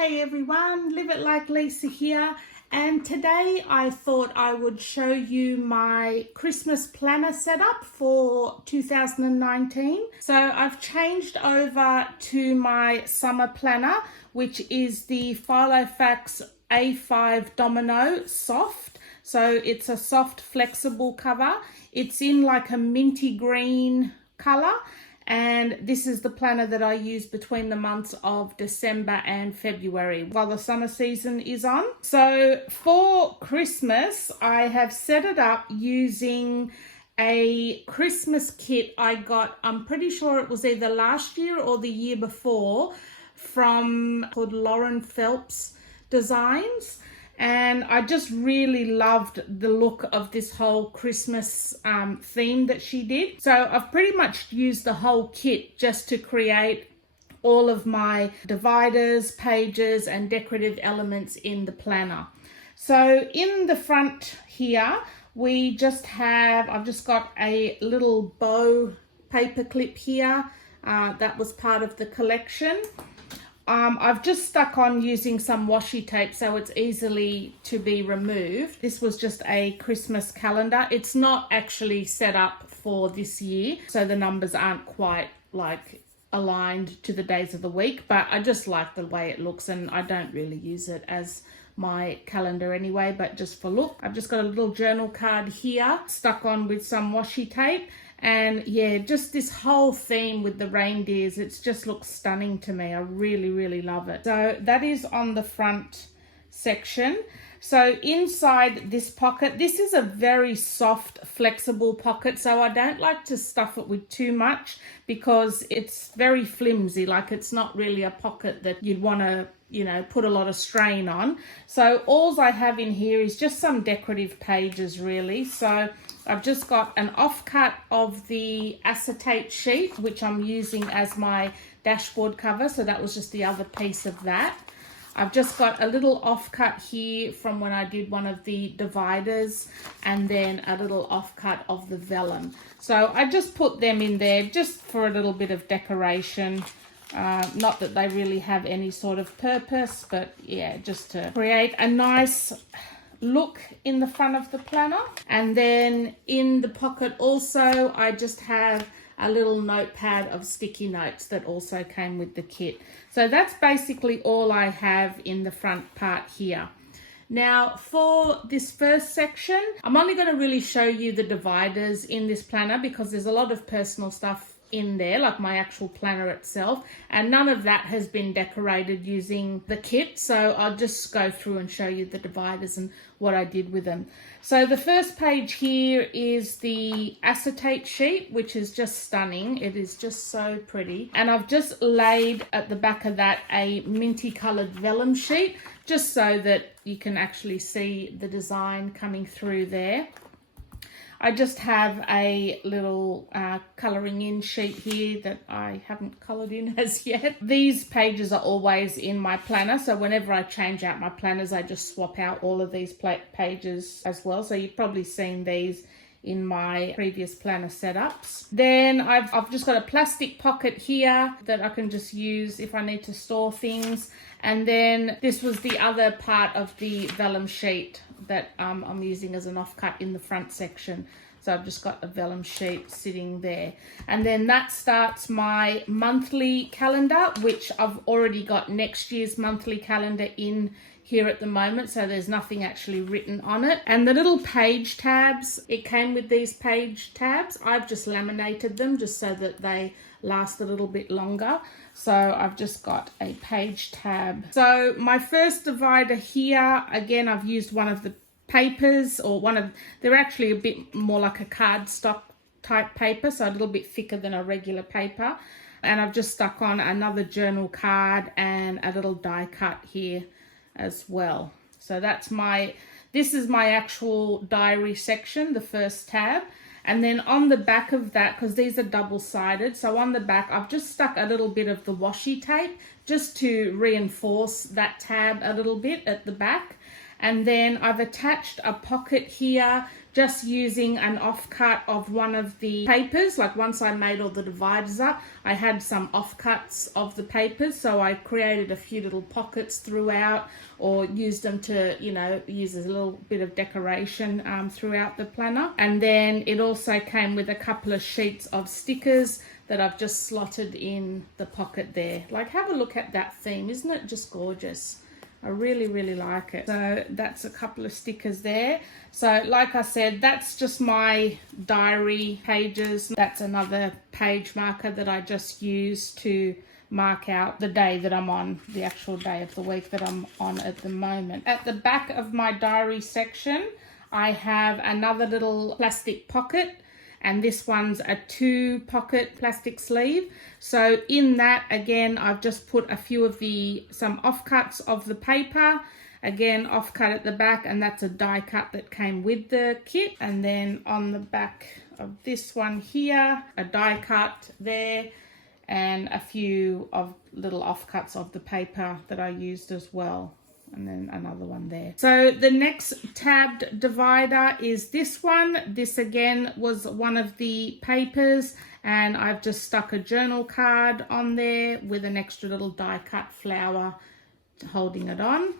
Hey everyone, Live It Like Lisa here, and today I thought I would show you my Christmas planner setup for 2019. So I've changed over to my summer planner, which is the Filofax A5 Domino Soft. So it's a soft flexible cover. It's in like a minty green color. And this is the planner that I use between the months of December and February while the summer season is on. So for Christmas, I have set it up using a Christmas kit I got, I'm pretty sure it was either last year or the year before, called Phelps Designs. And I just really loved the look of this whole Christmas theme that she did. So I've pretty much used the whole kit just to create all of my dividers, pages, and decorative elements in the planner. So in the front here, I've just got a little bow paper clip here. That was part of the collection. I've just stuck on using some washi tape so it's easily to be removed. This was just a Christmas calendar. It's not actually set up for this year, so the numbers aren't quite like aligned to the days of the week, but I just like the way it looks and I don't really use it as my calendar anyway, but just for look. I've just got a little journal card here stuck on with some washi tape. And yeah, just this whole theme with the reindeers, it just looks stunning to me. I really, really love it. So that is on the front section. So inside this pocket, this is a very soft, flexible pocket. So I don't like to stuff it with too much because it's very flimsy. Like it's not really a pocket that you'd want to, put a lot of strain on. So all I have in here is just some decorative pages really. So I've just got an offcut of the acetate sheet, which I'm using as my dashboard cover. So that was just the other piece of that. I've just got a little offcut here from when I did one of the dividers, and then a little offcut of the vellum. So I just put them in there just for a little bit of decoration. Not that they really have any sort of purpose, but yeah, just to create a nice look in the front of the planner. And then in the pocket also, I just have a little notepad of sticky notes that also came with the kit. So that's basically all I have in the front part here. Now for this first section, I'm only going to really show you the dividers in this planner because there's a lot of personal stuff in there, like my actual planner itself, and none of that has been decorated using the kit. So I'll just go through and show you the dividers and what I did with them. So the first page here is the acetate sheet, which is just stunning. It is just so pretty. And I've just laid at the back of that a minty colored vellum sheet, just so that you can actually see the design coming through there. I just have a little colouring in sheet here that I haven't coloured in as yet. These pages are always in my planner, so whenever I change out my planners, I just swap out all of these pages as well. So you've probably seen these in my previous planner setups. Then I've just got a plastic pocket here that I can just use if I need to store things. And then this was the other part of the vellum sheet that I'm using as an offcut in the front section. So I've just got a vellum sheet sitting there. And then that starts my monthly calendar, which I've already got next year's monthly calendar in here at the moment, so there's nothing actually written on it. And the little page tabs, it came with these page tabs. I've just laminated them just so that they last a little bit longer. So I've just got a page tab. So my first divider here, again, I've used one of the papers, or they're actually a bit more like a cardstock type paper, so a little bit thicker than a regular paper. And I've just stuck on another journal card and a little die cut here as well. So this is my actual diary section, the first tab. And then on the back of that, because these are double-sided, so on the back I've just stuck a little bit of the washi tape just to reinforce that tab a little bit at the back. And then I've attached a pocket here just using an offcut of one of the papers. Like once I made all the dividers up, I had some offcuts of the papers, so I created a few little pockets throughout, or used them to, you know, use as a little bit of decoration throughout the planner. And then it also came with a couple of sheets of stickers that I've just slotted in the pocket there. Like, have a look at that theme. Isn't it just gorgeous? I really, really like it. So that's a couple of stickers there. So like I said, that's just my diary pages. That's another page marker that I just use to mark out the day that I'm on, the actual day of the week that I'm on at the moment. At the back of my diary section, I have another little plastic pocket, and this one's a 2-pocket plastic sleeve. So in that, again, I've just put a few of some offcuts of the paper. Again, offcut at the back, and that's a die cut that came with the kit. And then on the back of this one here, a die cut there, and a few of little offcuts of the paper that I used as well. And then another one there. So the next tabbed divider is this one. This again was one of the papers, and I've just stuck a journal card on there with an extra little die cut flower holding it on.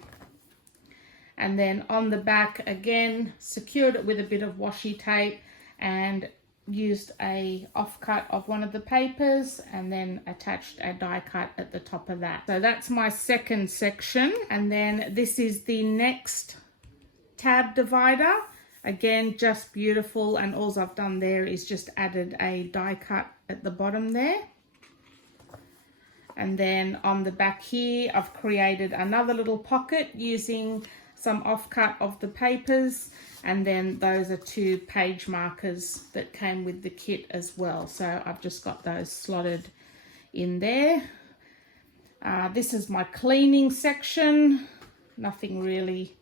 And then on the back, again, secured it with a bit of washi tape and used a offcut of one of the papers, and then attached a die cut at the top of that. So that's my second section. And then this is the next tab divider. Again, just beautiful, and all I've done there is just added a die cut at the bottom there. And then on the back here, I've created another little pocket using some offcut of the papers, and then those are 2 page markers that came with the kit as well. So I've just got those slotted in there. This is my cleaning section. Nothing really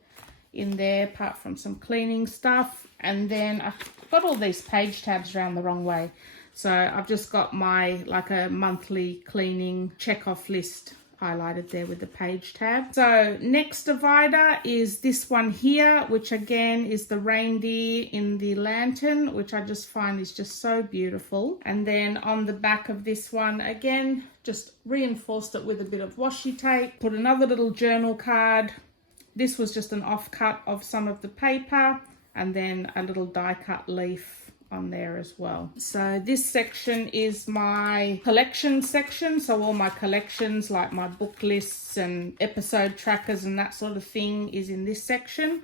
in there apart from some cleaning stuff. And then I've got all these page tabs around the wrong way. So I've just got my, like, a monthly cleaning check-off list highlighted there with the page tab. So next divider is this one here, which again is the reindeer in the lantern, which I just find is just so beautiful. And then on the back of this one, again, just reinforced it with a bit of washi tape, put another little journal card. This was just an offcut of some of the paper, and then a little die cut leaf on there as well. So this section is my collection section. So all my collections, like my book lists and episode trackers and that sort of thing, is in this section.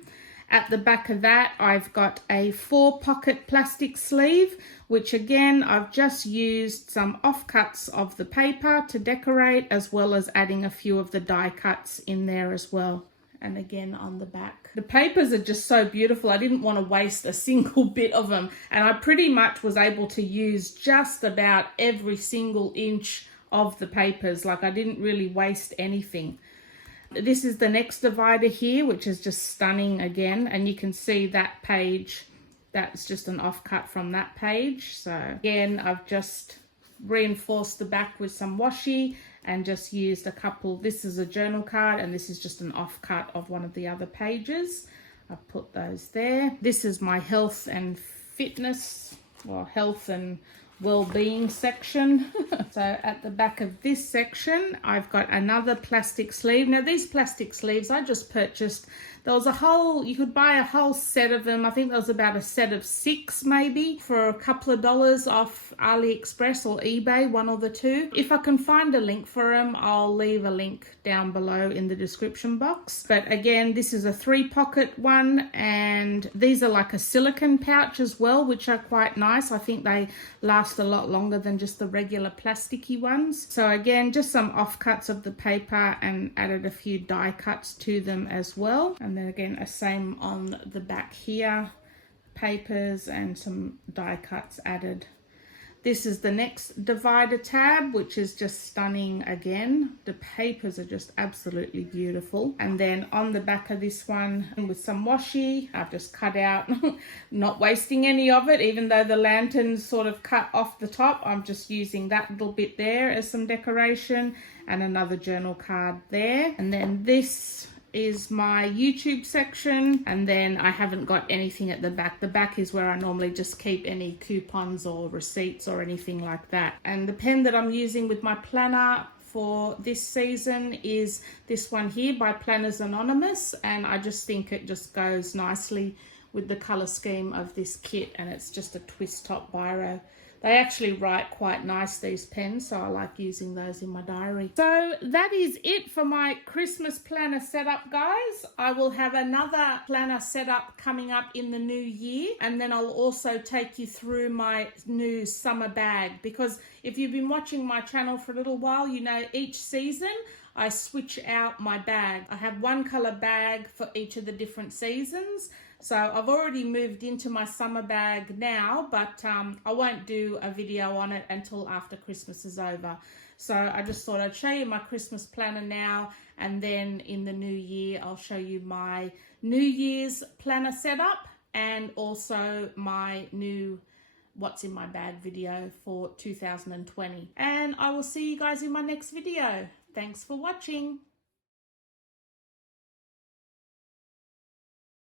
At the back of that, I've got a 4-pocket plastic sleeve, which again, I've just used some offcuts of the paper to decorate, as well as adding a few of the die cuts in there as well. And again on the back, the papers are just so beautiful. I didn't want to waste a single bit of them, and I pretty much was able to use just about every single inch of the papers. Like, I didn't really waste anything. This is the next divider here, which is just stunning again, and you can see that page, that's just an offcut from that page. So again, I've just reinforced the back with some washi and just used a couple. This is a journal card, and this is just an offcut of one of the other pages. I've put those there. This is my health and fitness, or health and well-being section. So at the back of this section, I've got another plastic sleeve. Now these plastic sleeves I just purchased. There was a whole, you could buy a whole set of them. I think there was about a set of 6 maybe for a couple of dollars off AliExpress or eBay, one or the two. If I can find a link for them, I'll leave a link down below in the description box. But again, this is a 3-pocket one, and these are like a silicone pouch as well, which are quite nice. I think they last a lot longer than just the regular plasticky ones. So again, just some offcuts of the paper, and added a few die cuts to them as well. And then again, a same on the back here, papers and some die cuts added. This is the next divider tab, which is just stunning again. The papers are just absolutely beautiful. And then on the back of this one, with some washi, I've just cut out, not wasting any of it, even though the lantern's sort of cut off the top. I'm just using that little bit there as some decoration, and another journal card there. And then this is my YouTube section, and then I haven't got anything at the back. The back is where I normally just keep any coupons or receipts or anything like that. And the pen that I'm using with my planner for this season is this one here by Planners Anonymous, and I just think it just goes nicely with the color scheme of this kit, and it's just a twist top biro. They actually write quite nice, these pens, so I like using those in my diary. So that is it for my Christmas planner setup, guys. I will have another planner setup coming up in the new year, and then I'll also take you through my new summer bag, because if you've been watching my channel for a little while, you know each season I switch out my bag. I have one color bag for each of the different seasons. So I've already moved into my summer bag now, but I won't do a video on it until after Christmas is over. So I just thought I'd show you my Christmas planner now, and then in the new year, I'll show you my New Year's planner setup and also my new what's in my bag video for 2020. And I will see you guys in my next video. Thanks for watching.